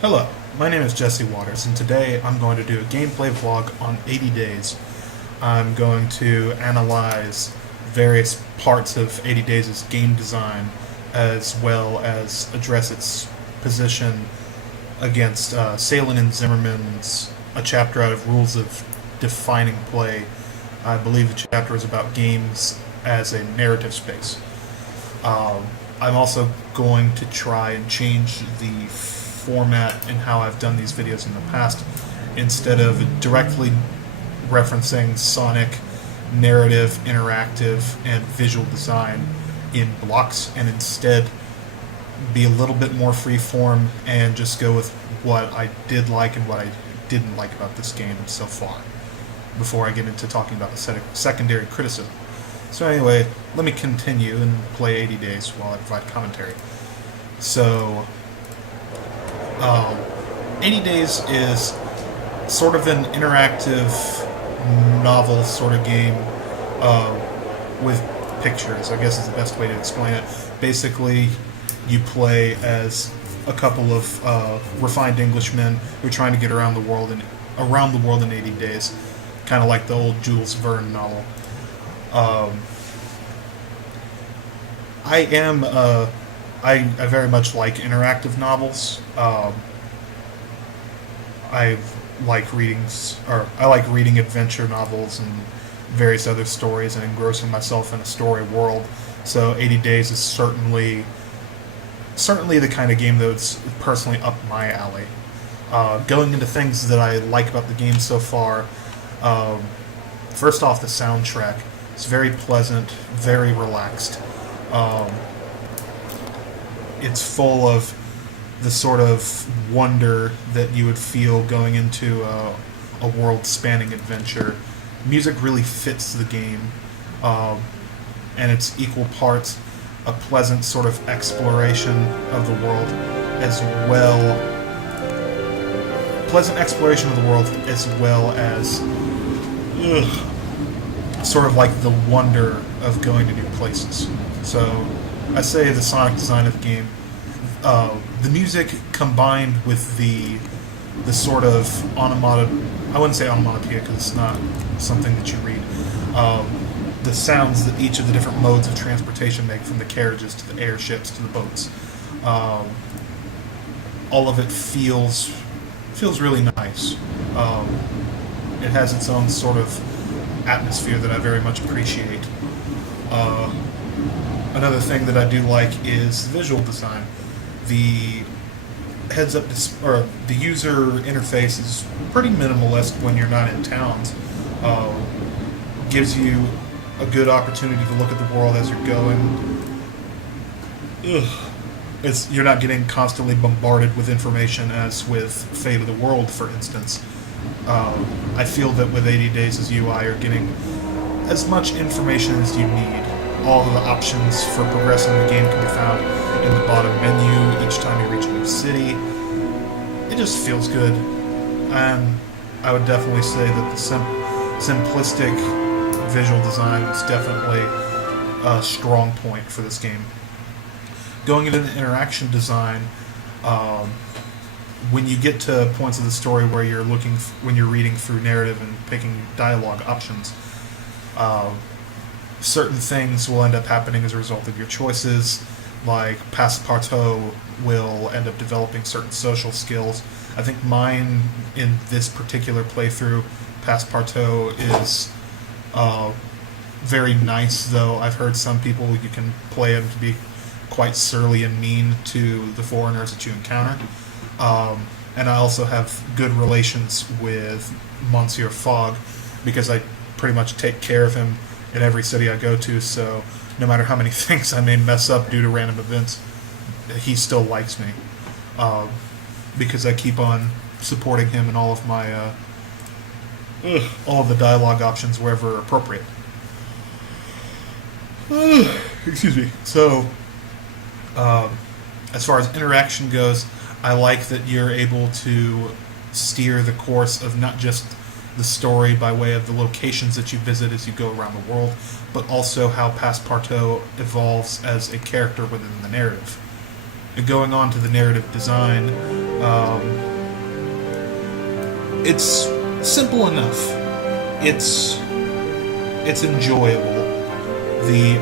Hello, my name is Jesse Waters, and today I'm going to do a gameplay vlog on 80 Days. I'm going to analyze various parts of 80 Days' game design, as well as address its position against Salen and Zimmerman's A Chapter Out of Rules of Defining Play. I believe the chapter is about games as a narrative space. I'm also going to try and change the format and how I've done these videos in the past. Instead of directly referencing Sonic, narrative, interactive, and visual design in blocks, and instead be a little bit more freeform and just go with what I did like and what I didn't like about this game so far, before I get into talking about the secondary criticism. So anyway, let me continue and play 80 Days while I provide commentary. So, 80 Days is sort of an interactive novel sort of game with pictures, I guess is the best way to explain it. Basically, you play as a couple of refined Englishmen who are trying to get around the world in 80 days, kind of like the old Jules Verne novel. I very much like interactive novels. I like reading adventure novels and various other stories and engrossing myself in a story world. So 80 Days is certainly the kind of game that's personally up my alley. Going into things that I like about the game so far, first off, the soundtrack. It's very pleasant, very relaxed. It's full of the sort of wonder that you would feel going into a world-spanning adventure. Music really fits the game, and it's equal parts a pleasant sort of exploration of the world as well as sort of like the wonder of going to new places. So I say the sonic design of the game, the music combined with the sort of I wouldn't say onomatopoeia because it's not something that you read, the sounds that each of the different modes of transportation make, from the carriages to the airships to the boats, all of it feels really nice. It has its own sort of atmosphere that I very much appreciate. Another thing that I do like is visual design. The heads-up or the user interface is pretty minimalist when you're not in towns. Gives you a good opportunity to look at the world as you're going. You're not getting constantly bombarded with information as with Fate of the World, for instance. I feel that with 80 Days' UI, you're getting as much information as you need. All of the options for progressing the game can be found in the bottom menu each time you reach a new city. It just feels good, and I would definitely say that the simplistic visual design is definitely a strong point for this game. Going into the interaction design, when you get to points of the story where when you're reading through narrative and picking dialogue options, certain things will end up happening as a result of your choices. Like Passepartout will end up developing certain social skills. I think mine in this particular playthrough, Passepartout is very nice, though I've heard some people, you can play him to be quite surly and mean to the foreigners that you encounter. And I also have good relations with Monsieur Fogg, because I pretty much take care of him in every city I go to, so no matter how many things I may mess up due to random events, he still likes me, because I keep on supporting him in all of my all of the dialogue options wherever appropriate. Excuse me. So, as far as interaction goes, I like that you're able to steer the course of not just the story by way of the locations that you visit as you go around the world, but also how Passepartout evolves as a character within the narrative. And going on to the narrative design, Um, it's simple enough. It's it's enjoyable. The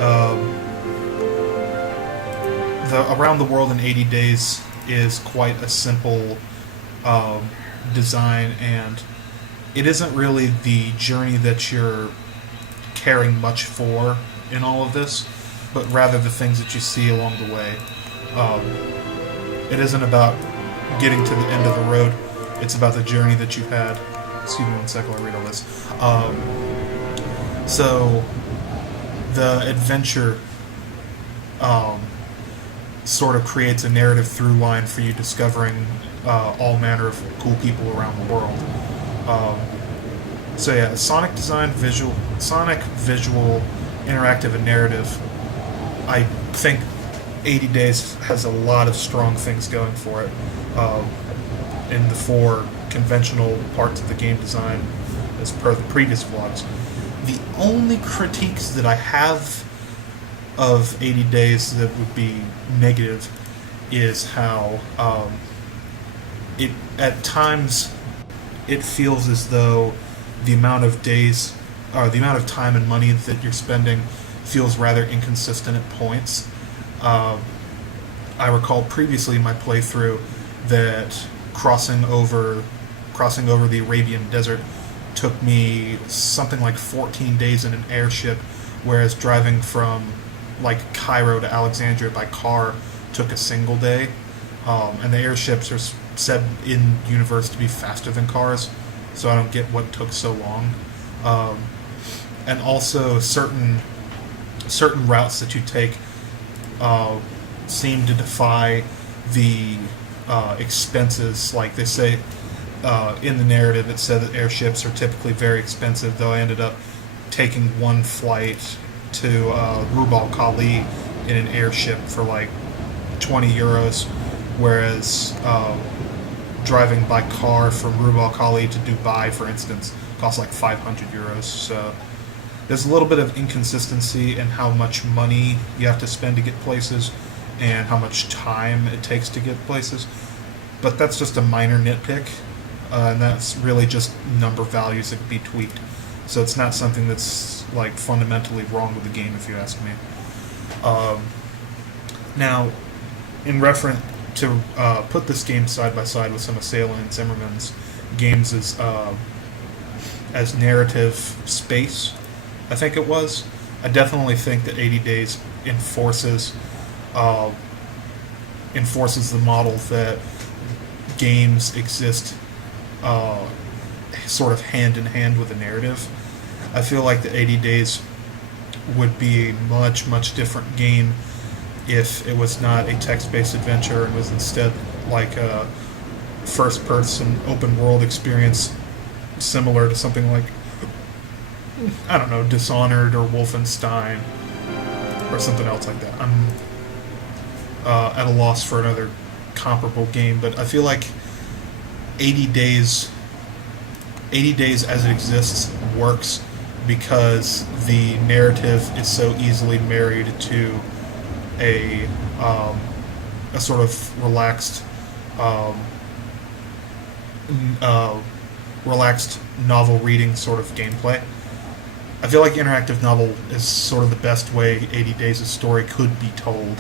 the Around the World in 80 Days is quite a simple um, design, and it isn't really the journey that you're caring much for in all of this, but rather the things that you see along the way. Um, it isn't about getting to the end of the road. It's about the journey that you've had. Excuse me one second while I read all this. So, the adventure um, sort of creates a narrative through line for you discovering all manner of cool people around the world. Um, so yeah, Sonic visual, interactive, and narrative. I think 80 Days has a lot of strong things going for it. In the four conventional parts of the game design, as per the previous vlogs. The only critiques that I have of 80 Days that would be negative is how it at times it feels as though the amount of days or the amount of time and money that you're spending feels rather inconsistent at points. I recall previously in my playthrough that crossing over the Arabian Desert took me something like 14 days in an airship, whereas driving from like Cairo to Alexandria by car took a single day. And the airships are said in universe to be faster than cars, so I don't get what took so long. And also certain routes that you take seem to defy the expenses. Like they say in the narrative, it said that airships are typically very expensive, though I ended up taking one flight to Rubal Khali in an airship for like 20 euros, whereas driving by car from Rubal Khali to Dubai, for instance, costs like 500 euros. So there's a little bit of inconsistency in how much money you have to spend to get places and how much time it takes to get places. But that's just a minor nitpick, and that's really just number values that can be tweaked. So it's not something that's like fundamentally wrong with the game, if you ask me. Now, in reference to put this game side by side with some of Salen and Zimmerman's games as narrative space, I think it was. I definitely think that 80 Days enforces the model that games exist sort of hand in hand with a narrative. I feel like the 80 Days would be a much, much different game if it was not a text-based adventure and was instead like a first-person open-world experience similar to something like, I don't know, Dishonored or Wolfenstein or something else like that. I'm at a loss for another comparable game, but I feel like 80 Days as it exists works because the narrative is so easily married to a sort of relaxed novel reading sort of gameplay. I feel like interactive novel is sort of the best way 80 Days' story could be told.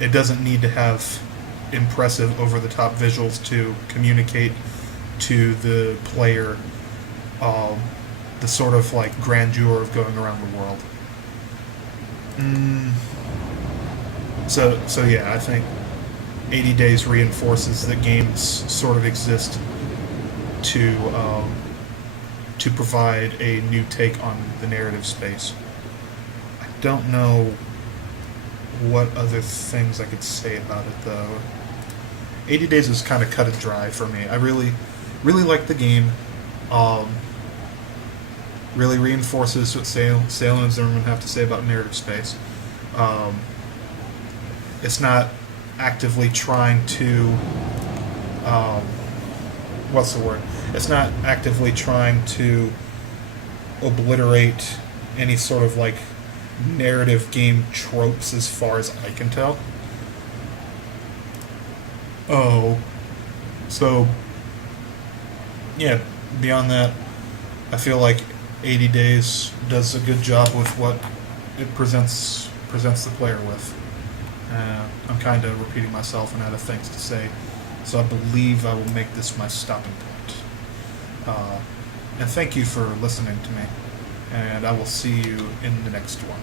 It doesn't need to have impressive, over-the-top visuals to communicate to the player the sort of like grandeur of going around the world. So yeah, I think 80 Days reinforces that games sort of exist to provide a new take on the narrative space. I don't know what other things I could say about it, though. 80 Days is kind of cut and dry for me. I really like the game. Really reinforces what Salen and Zimmerman have to say about narrative space. It's not actively trying to... what's the word? It's not actively trying to obliterate any sort of like narrative game tropes as far as I can tell. Oh, so yeah. Beyond that, I feel like 80 Days does a good job with what it presents the player with. I'm kind of repeating myself and out of things to say, so I believe I will make this my stopping point. And thank you for listening to me, and I will see you in the next one.